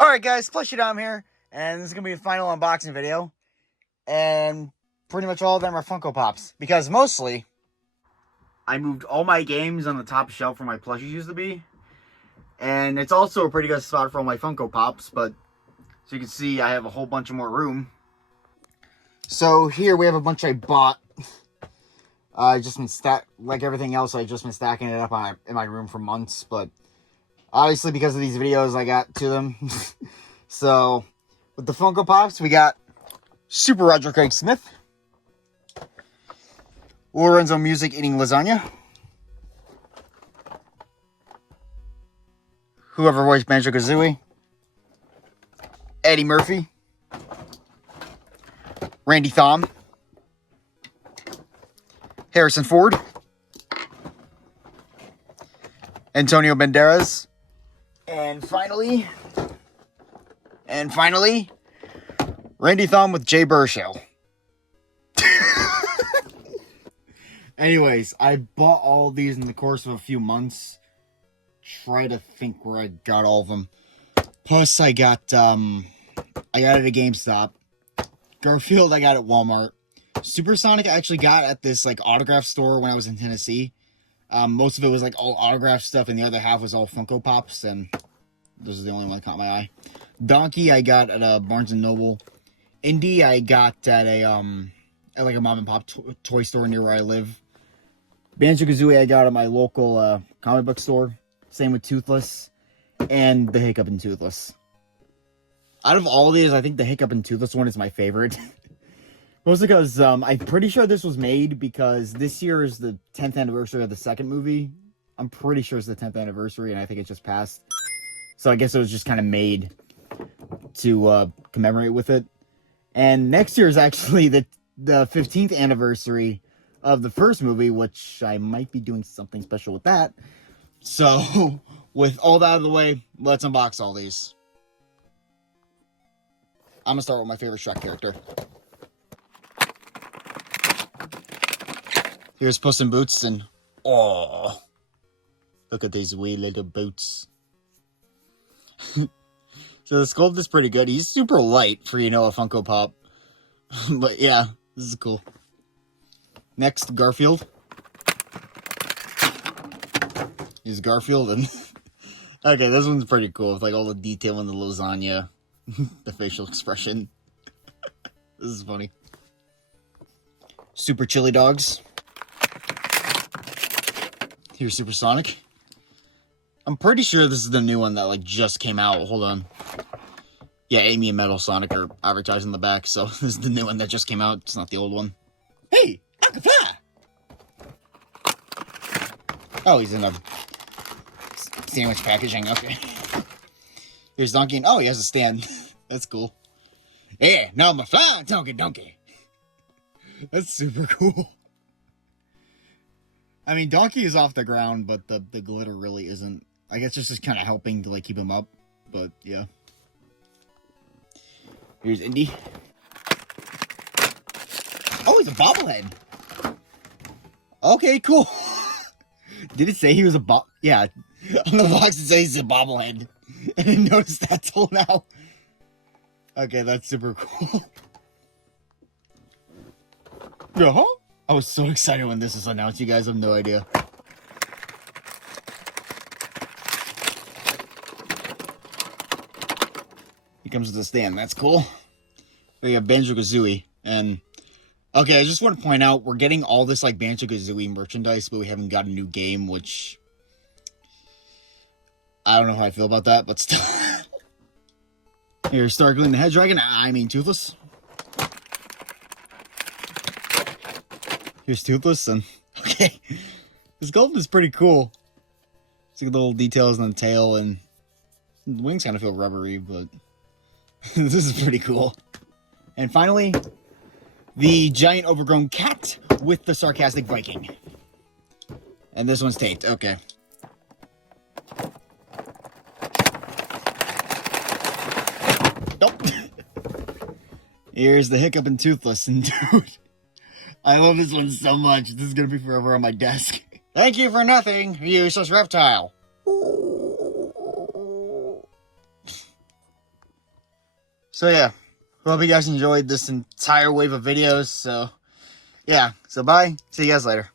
Alright guys, PlushyDom here, and this is going to be the final unboxing video, and pretty much all of them are Funko Pops, because mostly, I moved all my games on the top shelf where my plushies used to be, and it's also a pretty good spot for all my Funko Pops, but, so you can see, I have a whole bunch of more room. So here we have a bunch I bought. I just been like everything else, I just been stacking it up in my room for months, but obviously, because of these videos, I got to them. So, with the Funko Pops, we got Super Roger Craig Smith, Lorenzo Music eating lasagna, whoever voiced Banjo Kazooie, Eddie Murphy, Randy Thom, Harrison Ford, Antonio Banderas, and finally, Randy Thom with Jay Baruchel. Anyways, I bought all of these in the course of a few months. Try to think where I got all of them. Puss, I got it at a GameStop. Garfield, I got at Walmart. Supersonic, I actually got at this like autograph store when I was in Tennessee. Most of it was like all autograph stuff, and the other half was all Funko Pops, and this is the only one that caught my eye. Donkey, I got at a Barnes & Noble. Indy, I got at like a mom and pop toy store near where I live. Banjo Kazooie, I got at my local comic book store. Same with Toothless and the Hiccup and Toothless. Out of all of these, I think the Hiccup and Toothless one is my favorite. Mostly because I'm pretty sure this was made because this year is the 10th anniversary of the second movie. I'm pretty sure it's the 10th anniversary, and I think it just passed. So I guess it was just kind of made to commemorate with it. And next year is actually the 15th anniversary of the first movie, which I might be doing something special with that. So, with all that out of the way, let's unbox all these. I'm going to start with my favorite Shrek character. Here's Puss in Boots, and oh, look at these wee little boots. So the sculpt is pretty good. He's super light for, a Funko Pop. But yeah, this is cool. Next, Garfield. Here's Garfield, and okay, this one's pretty cool with like all the detail in the lasagna, the facial expression. This is funny. Super Chili Dogs. Here's Supersonic. I'm pretty sure this is the new one that like just came out. Hold on. Yeah, Amy and Metal Sonic are advertised in the back, so this is the new one that just came out. It's not the old one. Hey, I can fly! Oh, he's in a sandwich packaging. Okay. Here's Donkey. Oh, he has a stand. That's cool. Yeah, now I'm a flying donkey. That's super cool. I mean, Donkey is off the ground, but the glitter really isn't. I guess it's just kind of helping to like keep him up. But yeah. Here's Indy. Oh, he's a bobblehead. Okay, cool. Did it say he was a Yeah, on the box it says he's a bobblehead. I didn't notice that till now. Okay, that's super cool. Uh-huh. I was so excited when this was announced. You guys have no idea. He comes with a stand. That's cool. We have Banjo Kazooie. And okay, I just want to point out we're getting all this like Banjo Kazooie merchandise, but we haven't got a new game, which I don't know how I feel about that, but still. Here's Stargling the Hedgehog. I mean Toothless. Here's Toothless, and okay, this sculpt is pretty cool. See the little details on the tail, and the wings kind of feel rubbery, but this is pretty cool. And finally, the giant overgrown cat with the sarcastic Viking. And this one's taped. Okay. Nope. Here's the Hiccup and Toothless, and dude, I love this one so much. This is gonna be forever on my desk. Thank you for nothing, you useless reptile. So yeah, hope you guys enjoyed this entire wave of videos. So yeah, so bye. See you guys later.